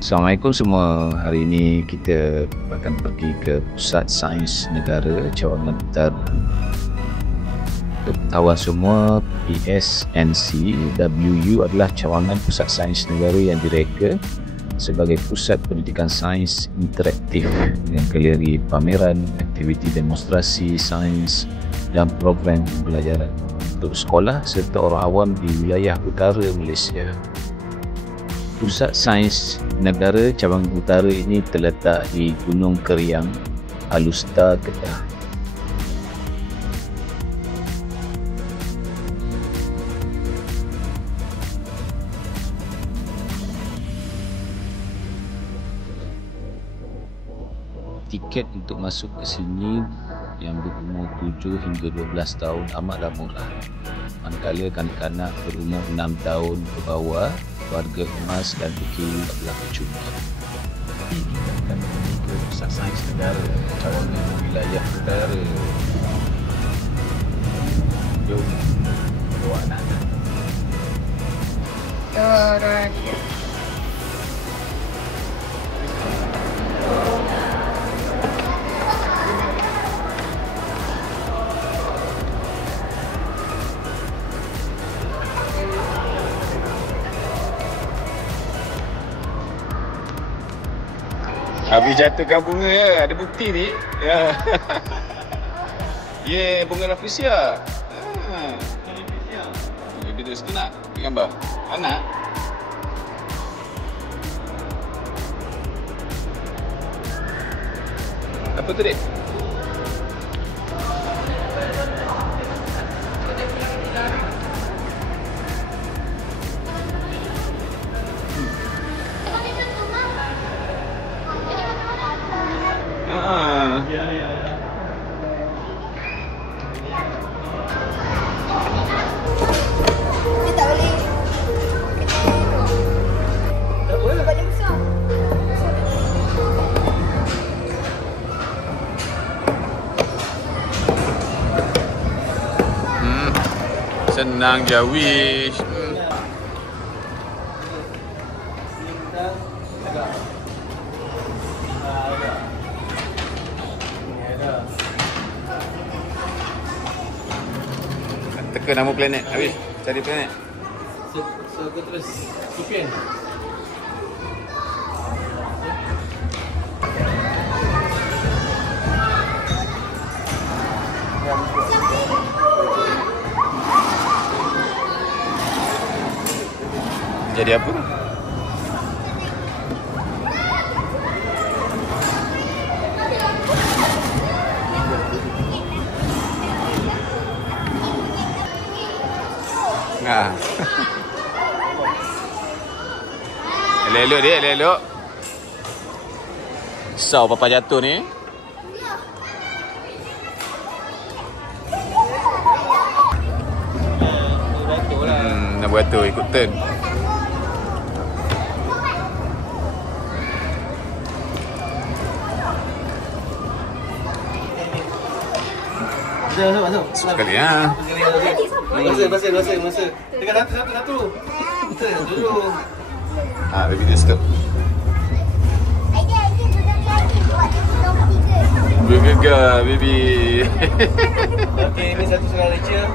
Assalamualaikum semua. Hari ini kita akan pergi ke Pusat Sains Negara Cawangan Utara. Untuk pengetahuan semua, PSNC-WU adalah cawangan Pusat Sains Negara yang direka sebagai pusat pendidikan sains interaktif dengan galeri pameran, aktiviti demonstrasi sains dan program pembelajaran untuk sekolah serta orang awam di wilayah utara Malaysia. Pusat Sains Negara Cawangan Utara ini terletak di Gunung Keriang, Alustar, Kedah. Tiket untuk masuk ke sini yang berumur 7 hingga 12 tahun amatlah murah. Manakala kanak-kanak berumur 6 tahun ke bawah, warga emas dan fikir adalah percuma. Kita akan pergi ke Pusat Sains Negara Cawangan Wilayah Utara. Jom, bawa anak-anak. Habis jatuhkan bunga ya, ada bukti ni. Ya. Yeah, bunga rafflesia. Lebih tu situ nak gambar. Anak. Apa tu, Dek? Senang je, wish. Teka nama planet, habis cari planet. So terus Sufian. Jadi apa? Nah. Elok-elok dia, elok-elok. Risau papa jatuh ni. Nak beratur ikut turn. Masuk. Sekali ya. Masa. Dekat satu. Kita dulu. Baby dia stop. Bergegar, baby. Okey, ini satu setengah lecture.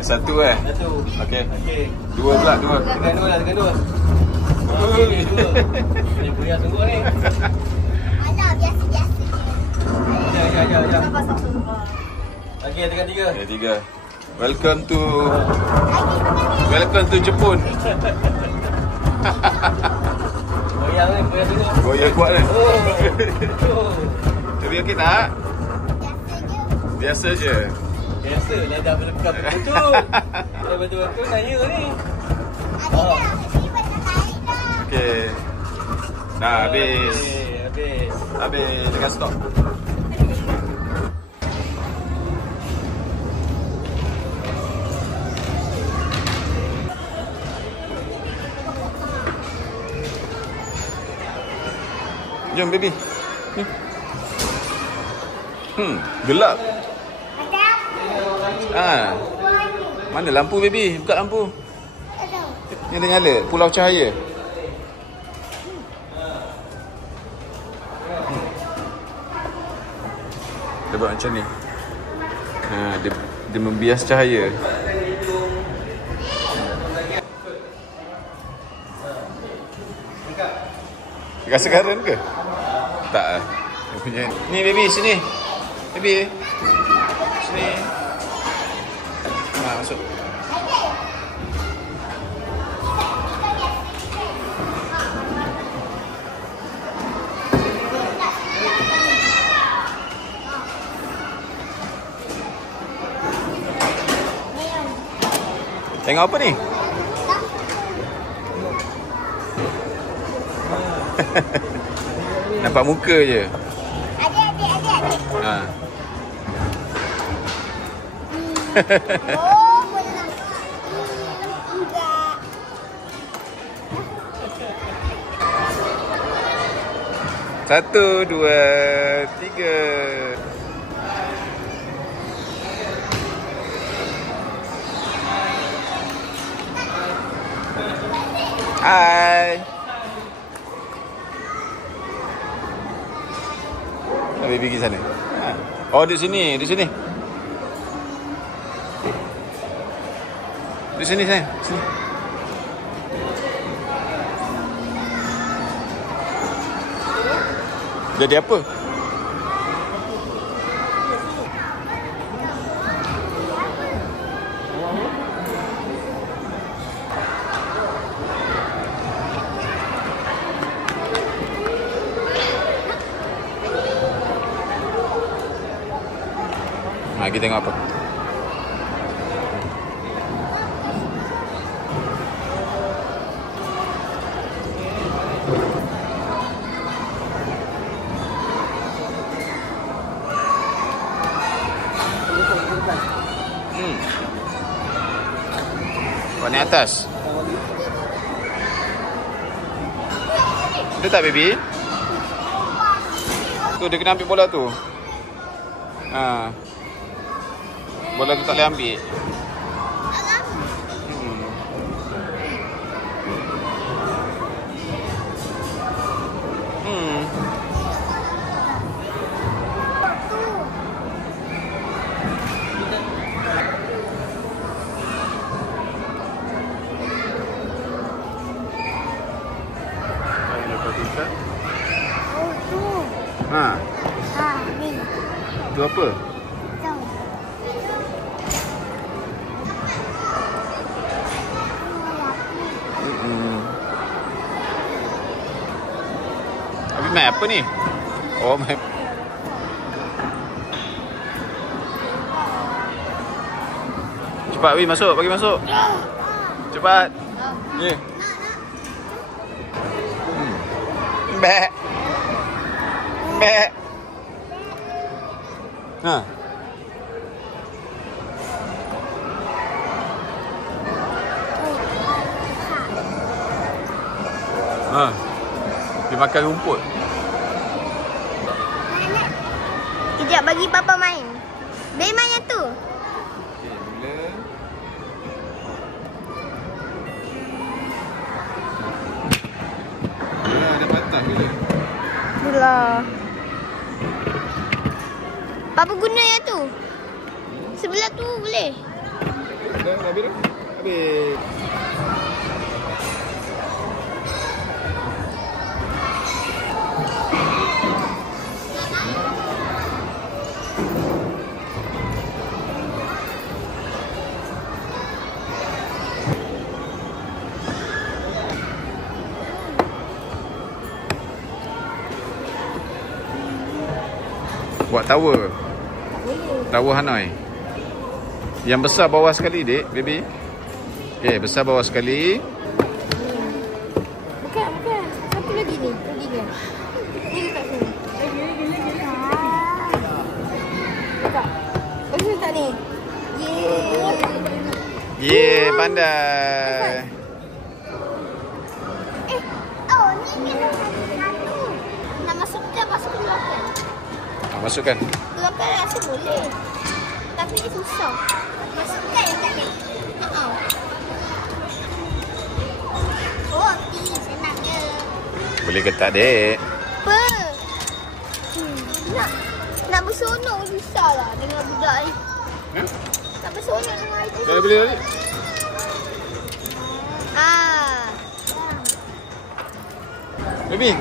Satu. Okey. Dua pula, dua. Tekan dua. Ini pria sungguh ni. Anak biasa-biasa je. Ya. Sabar. Okey, tekan tiga. Okay, tiga. Welcome to Jepun. Goyang tengok. Goyang kuat kan? Tapi okey tak? Biasa je. Biasalah dah berlekat betul. Dah betul-betul nanya ni. Okey. Dah habis. Habis. Tekan stop. Jom baby. Gelap. Mana lampu baby? Buka lampu. Tak tahu. Nyala-nyala. Pulau cahaya. Dia buat macam ni. Dia membias cahaya. Rasa garan ke? Tak lah. Dia punya. Ni baby, sini. Baby. Sini. Masuk. Tengok apa ni? Nampak muka je. Adik. Ha. Oh, boleh nampak. Enggak. Satu, dua, tiga. Hai. Baby pergi sana. Oh, di sini, di sini. Di sini sayang, sini. Jadi apa? Kita tengok apa. Warna atas. Ada tak baby? Tu dia kena ambil bola tu. Ha. Bola tu tak boleh ambil. Oh, tu. Ha. Ni. Tu apa? Tahu. Habis map apa ni? Oh, map. Cepat Wi, masuk, bagi masuk. Cepat. Ni. Bek. Bek. Ha. Ha. Dia makan rumput. Kejap bagi papa main. Bayi main yang tu. Okey, mula. Dah patah ke? Itulah. Papa guna yang tu. Sebelah tu boleh. Dah habis dah? Habis. Buat tower. Tower Hanoi. Yang besar bawah sekali, Dek, baby. Okey, besar bawah sekali. Bukan. Satu lagi ni. Lagi dia. Ni letak sini. Letak. Bagus letak ni. Yeay, pandai. Oh, ni kena satu. Nak masukkan, keluarkan. Masukkan. Keluarkan rasa boleh. Tapi dia susah. Masukkan yang tak ni. Boleh ke tak, dek? Apa? Nak bersonong susahlah dengan budak ni. Nak bersonong dengan itu. Boleh balik. Baby.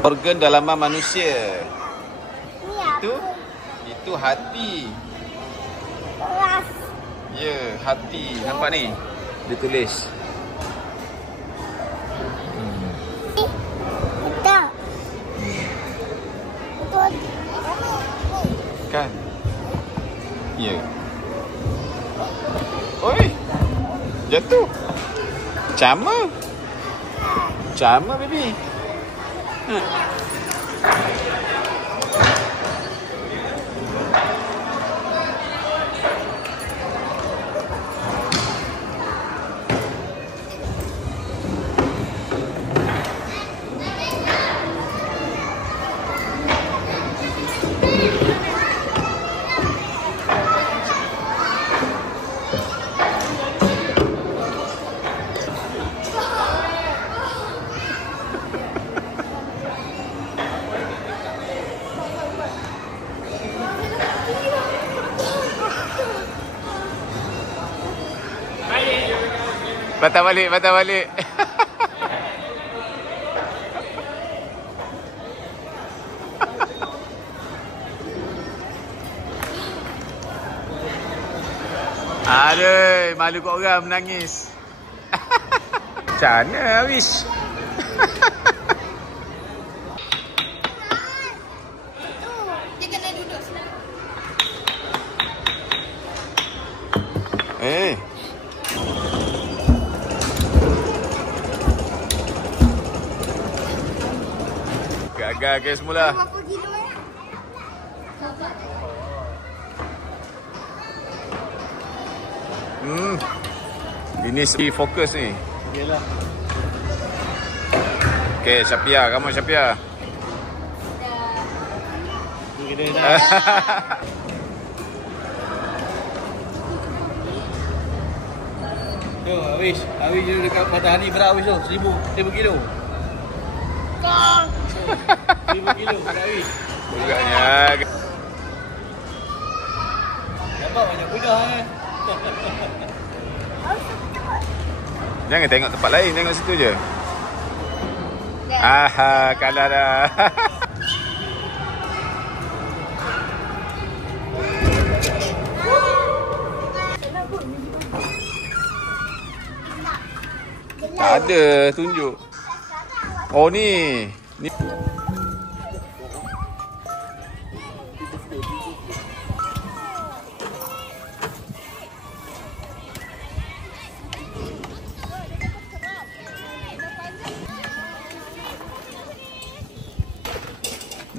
Organ dalaman manusia. Itu hati. Keras. Ya, hati. Nampak ni? Dia tulis. Tak. Betul. Kan? Ya. Oi. Jatuh. Cama. Cama, baby. Patah balik, patah balik. Aduh, malu kat orang menangis. Macam mana, Awish? Dia kena duduk sini. Gagal ke semula. Berapa kilo ya? Ini segi fokus ni. Yalah. Okay, Syafia. Kamu Syafia. Kena dah. Tu, Awish. Awish je dekat Matahari berat Awish tu. 1000 kilo. 1000 kilo berat Awish. Bukannya. Nampak banyak budak Jangan tengok tempat lain, tengok situ je. Aha, kalah dah. Tak ada tunjuk. Oh ni. Ni.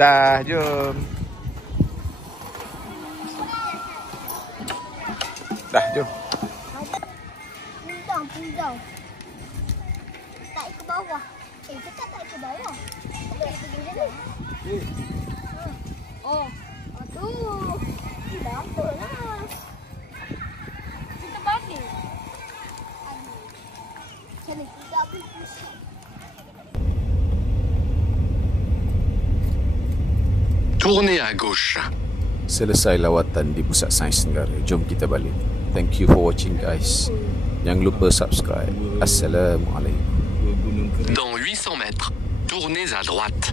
Dah, jom. Dah, jom. Pinggang. Tak ke bawah. Cakap tak ke bawah. Tak pergi sana. Oh. Aduh. Dah apa lah. Kita balik. Macam ni. Tak boleh pusing. Tournez à gauche. Selesai lawatan di Pusat Sains Negara. Jom kita balik. Thank you for watching, guys. Jangan lupa subscribe. Assalamualaikum. Dans 800 mètres, tournez à droite.